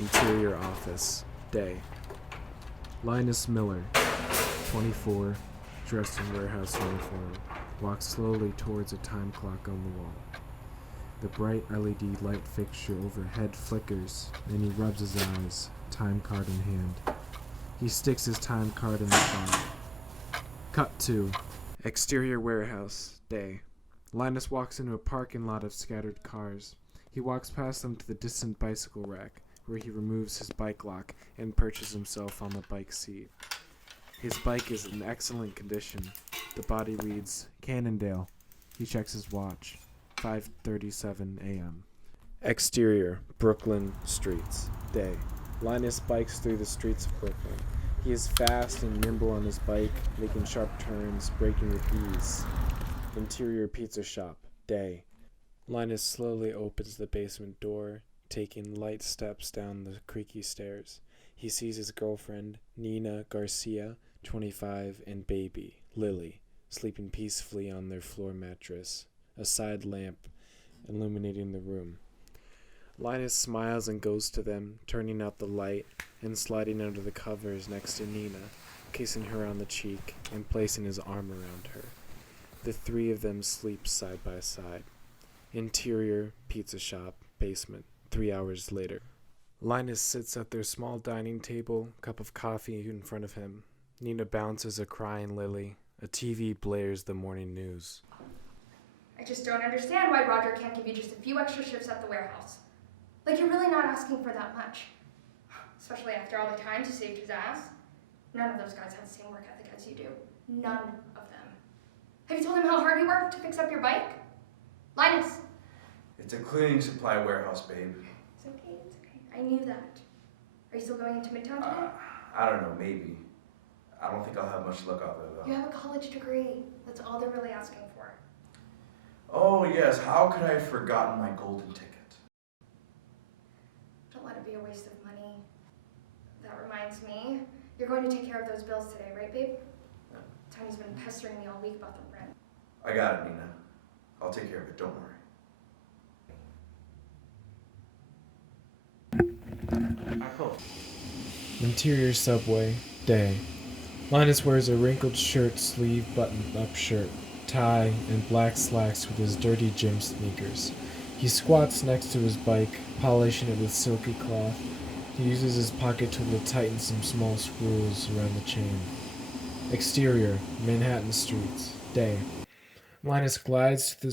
Interior office. Day. Linus Miller, 24, dressed in warehouse uniform, walks slowly towards a time clock on the wall. The bright LED light fixture overhead flickers, and he rubs his eyes, time card in hand. He sticks his time card in the clock. Cut to exterior warehouse. Day. Linus walks into a parking lot of scattered cars. He walks past them to the distant bicycle rack, where he removes his bike lock and perches himself on the bike seat. His bike is in excellent condition. The body reads, Cannondale. He checks his watch. 5:37 a.m. Exterior, Brooklyn streets. Day. Linus bikes through the streets of Brooklyn. He is fast and nimble on his bike, making sharp turns, braking with ease. Interior pizza shop. Day. Linus slowly opens the basement door, taking light steps down the creaky stairs. He sees his girlfriend, Nina Garcia, 25, and baby, Lily, sleeping peacefully on their floor mattress, a side lamp illuminating the room. Linus smiles and goes to them, turning out the light and sliding under the covers next to Nina, kissing her on the cheek and placing his arm around her. The three of them sleep side by side. Interior, pizza shop, basement, 3 hours later. Linus sits at their small dining table, cup of coffee in front of him. Nina bounces a crying Lily. A TV blares the morning news. I just don't understand why Roger can't give you just a few extra shifts at the warehouse. Like, you're really not asking for that much. Especially after all the times you saved his ass. None of those guys have the same work ethic as you do. None of them. Have you told him how hard you worked to fix up your bike? Linus! It's a cleaning supply warehouse, babe. It's okay, it's okay. I knew that. Are you still going into Midtown today? I don't know, maybe. I don't think I'll have much luck out there, though. You have a college degree. That's all they're really asking for. Oh, yes. How could I have forgotten my golden ticket? Don't let it be a waste of money. That reminds me. You're going to take care of those bills today, right, babe? Tony's been pestering me all week about the rent. I got it, Nina. I'll take care of it. Don't worry. Interior subway. Day. Linus wears a wrinkled shirt sleeve buttoned-up shirt, tie, and black slacks with his dirty gym sneakers. He squats next to his bike, polishing it with silky cloth. He uses his pocket tool to tighten some small screws around the chain. Exterior, Manhattan streets. Day. Linus glides to the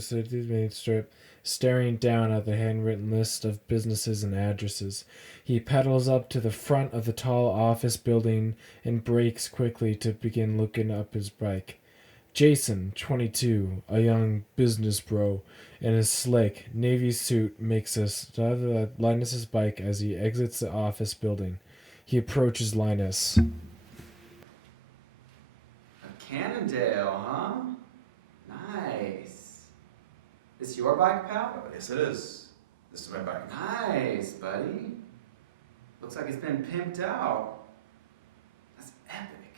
city's main strip, staring down at the handwritten list of businesses and addresses. He pedals up to the front of the tall office building and brakes quickly to begin looking up his bike. Jason, 22, a young business bro, in his slick navy suit makes a stop at Linus's bike as he exits the office building. He approaches Linus. A Cannondale, huh? Nice. This your bike, pal? Yes, it is. This is my bike. Nice, buddy. Looks like it's been pimped out. That's epic.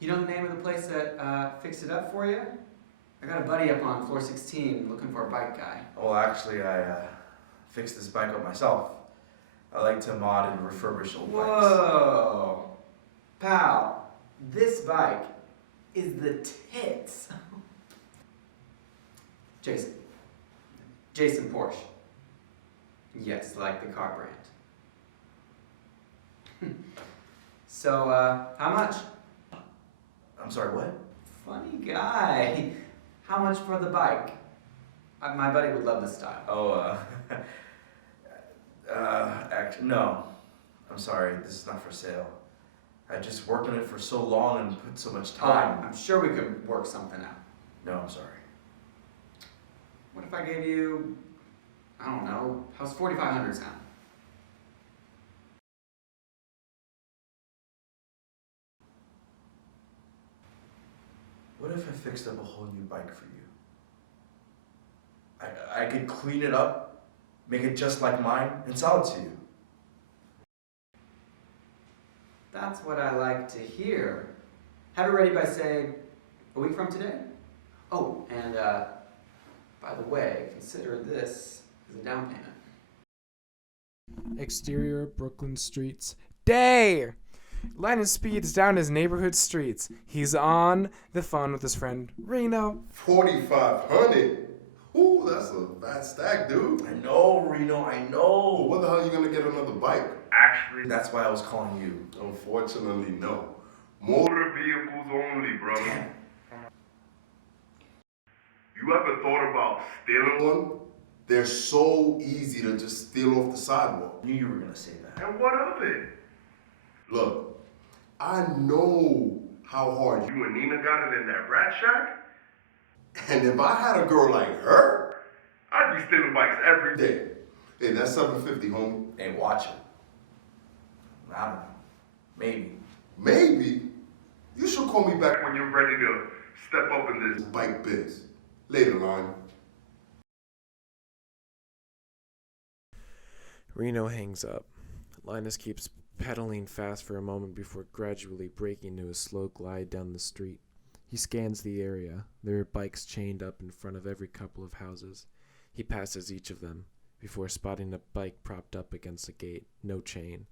You know the name of the place that fixed it up for you? I got a buddy up on floor 16 looking for a bike guy. Well, actually, I fixed this bike up myself. I like to mod and refurbish old bikes. Whoa. Pal, this bike is the tits. Jason Porsche. Yes, like the car brand. So, how much? I'm sorry, what? Funny guy. How much for the bike? My buddy would love the style. Oh, actually, no. I'm sorry, this is not for sale. I just worked on it for so long and put so much time. I'm sure we could work something out. No, I'm sorry. What if I gave you, I don't know, how's 4,500 sound? What if I fixed up a whole new bike for you? I could clean it up, make it just like mine, and sell it to you. That's what I like to hear. Have it ready by, say, a week from today. Oh, and by the way, consider this as a down payment. Exterior Brooklyn streets. Day! Linus speeds down his neighborhood streets. He's on the phone with his friend Reno. 4,500. Ooh, that's a fat stack, dude. I know, Reno, I know. When the hell are you gonna get another bike? Actually, that's why I was calling you. Unfortunately, no. Motor vehicles only, brother. Damn. You ever thought about stealing one? They're so easy to just steal off the sidewalk. I knew you were gonna say that. And what of it? Look, I know how hard you and Nina got it in that rat shack. And if I had a girl like her, I'd be stealing bikes every day. Hey, that's $750, homie. Hey, watch it. I don't know. Maybe. Maybe. You should call me back when you're ready to step up in this bike biz. Later, line. Reno hangs up. Linus keeps pedaling fast for a moment before gradually breaking to a slow glide down the street. He scans the area. There are bikes chained up in front of every couple of houses. He passes each of them before spotting a bike propped up against a gate, no chain.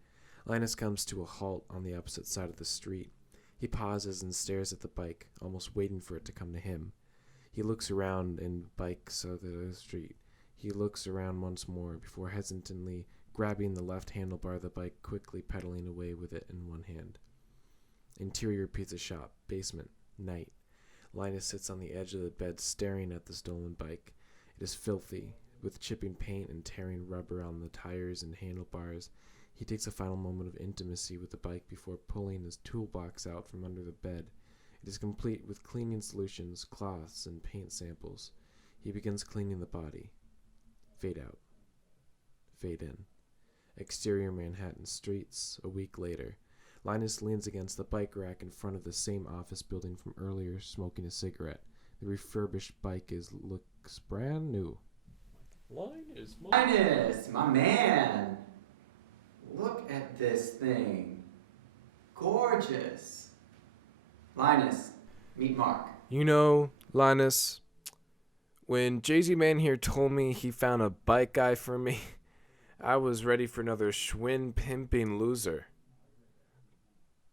Linus comes to a halt on the opposite side of the street. He pauses and stares at the bike, almost waiting for it to come to him. He looks around and bikes out of the street. He looks around once more before hesitantly grabbing the left handlebar of the bike, quickly pedaling away with it in one hand. Interior pizza shop, basement, night. Linus sits on the edge of the bed staring at the stolen bike. It is filthy, with chipping paint and tearing rubber on the tires and handlebars. He takes a final moment of intimacy with the bike before pulling his toolbox out from under the bed. It is complete with cleaning solutions, cloths, and paint samples. He begins cleaning the body. Fade out. Fade in. Exterior Manhattan streets, a week later. Linus leans against the bike rack in front of the same office building from earlier, smoking a cigarette. The refurbished bike looks brand new. Linus, my man. Look at this thing. Gorgeous. Linus, meet Mark. You know, Linus, when Jay-Z Man here told me he found a bike guy for me, I was ready for another Schwinn pimping loser.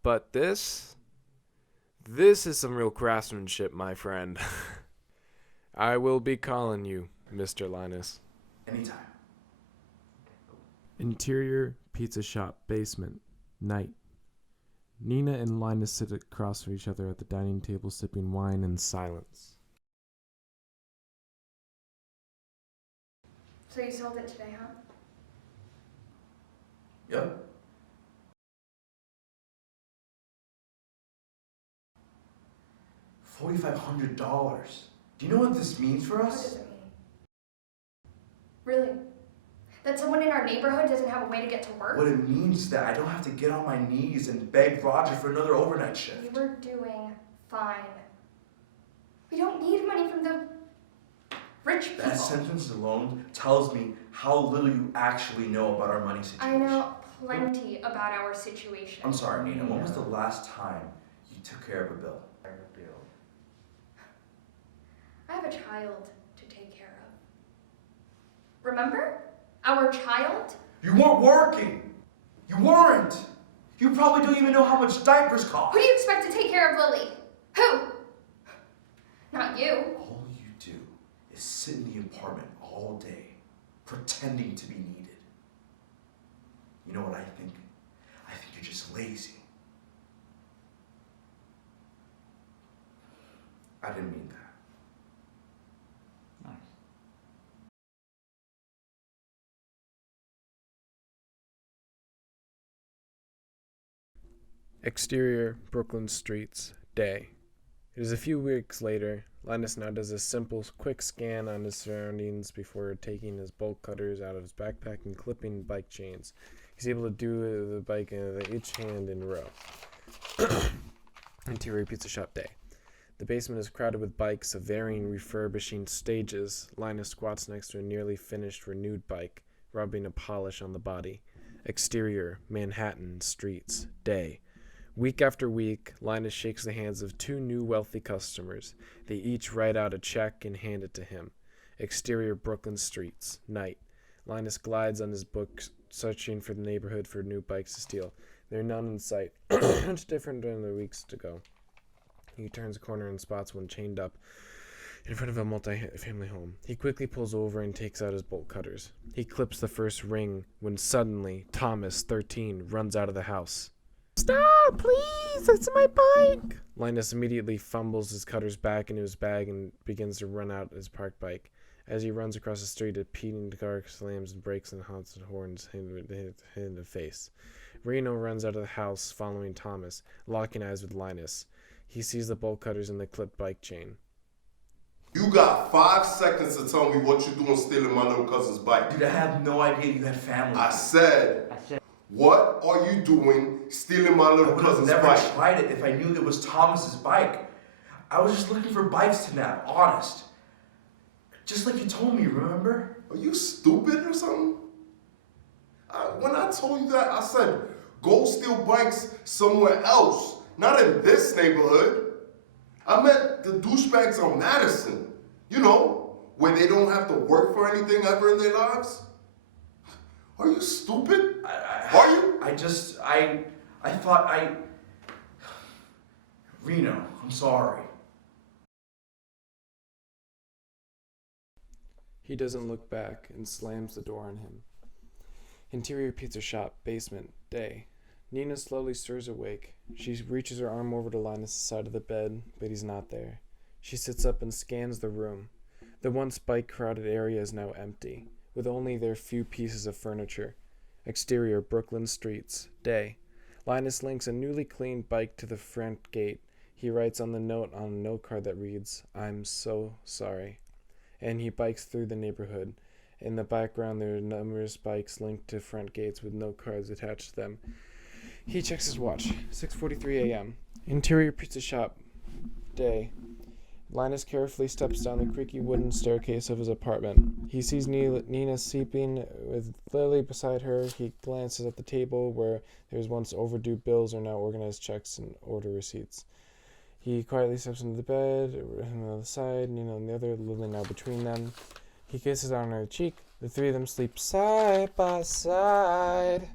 But this is some real craftsmanship, my friend. I will be calling you, Mr. Linus. Anytime. Interior pizza shop, basement, night. Nina and Linus sit across from each other at the dining table sipping wine in silence. So you sold it today, huh? Yep. $4,500. Do you know what this means for What does us? it mean? Really? That someone in our neighborhood doesn't have a way to get to work? What it means is that I don't have to get on my knees and beg Roger for another overnight You shift. were doing fine. We don't need money from the rich people. That sentence alone tells me how little you actually know about our money I situation. know plenty about our situation. I'm sorry, Nina. When was the last time you took care of a bill? I have a child to take care of. Remember? Our child? You weren't working. You weren't. You probably don't even know how much diapers cost. Who do you expect to take care of Lily? Who? Not you. All you do is sit in the apartment all day, pretending to be needed. You know what I think? I think you're just lazy. I didn't mean that. Exterior Brooklyn streets, day. It is a few weeks later. Linus now does a simple, quick scan on his surroundings before taking his bolt cutters out of his backpack and clipping bike chains. He's able to do the bike in each hand in a row. Interior pizza shop, day. The basement is crowded with bikes of varying refurbishing stages. Linus squats next to a nearly finished, renewed bike, rubbing a polish on the body. Exterior Manhattan streets, day. Week after week, Linus shakes the hands of two new wealthy customers. They each write out a check and hand it to him. Exterior Brooklyn streets, night. Linus glides on his searching for the neighborhood for new bikes to steal. There are none in sight. Much different than the weeks ago. He turns a corner and spots one chained up in front of a multi-family home. He quickly pulls over and takes out his bolt cutters. He clips the first ring when suddenly Thomas, 13, runs out of the house. "Stop, please! It's my bike!" Linus immediately fumbles his cutters back into his bag and begins to run out his parked bike. As he runs across the street, a speeding car slams and brakes and honks and horns hit in the face. Reno runs out of the house following Thomas, locking eyes with Linus. He sees the bolt cutters in the clipped bike chain. You got 5 seconds to tell me what you're doing stealing my little cousin's bike. Dude, I have no idea you had family. I said, what are you doing stealing my I little would have cousin's never bike? tried it if I knew it was Thomas's bike. I was just looking for bikes to nab, honest. Just like you told me, remember? Are you stupid or something? When I told you that, I said, go steal bikes somewhere else, not in this neighborhood. I meant the douchebags on Madison, you know, where they don't have to work for anything ever in their lives. Are you stupid? Are you? I thought Reno, I'm sorry. He doesn't look back and slams the door on him. Interior pizza shop, basement, day. Nina slowly stirs awake. She reaches her arm over to Linus' side of the bed, but he's not there. She sits up and scans the room. The once bike-crowded area is now empty, with only their few pieces of furniture. Exterior, Brooklyn streets, day. Linus links a newly cleaned bike to the front gate. He writes on the note on a note card that reads, "I'm so sorry." And he bikes through the neighborhood. In the background, there are numerous bikes linked to front gates with note cards attached to them. He checks his watch. 6:43 a.m. Interior pizza shop. Day. Linus carefully steps down the creaky wooden staircase of his apartment. He sees Nina sleeping with Lily beside her. He glances at the table where there's once overdue bills are now organized checks and order receipts. He quietly steps into the bed, him on the side, Nina on the other, Lily now between them. He kisses her on her cheek. The three of them sleep side by side.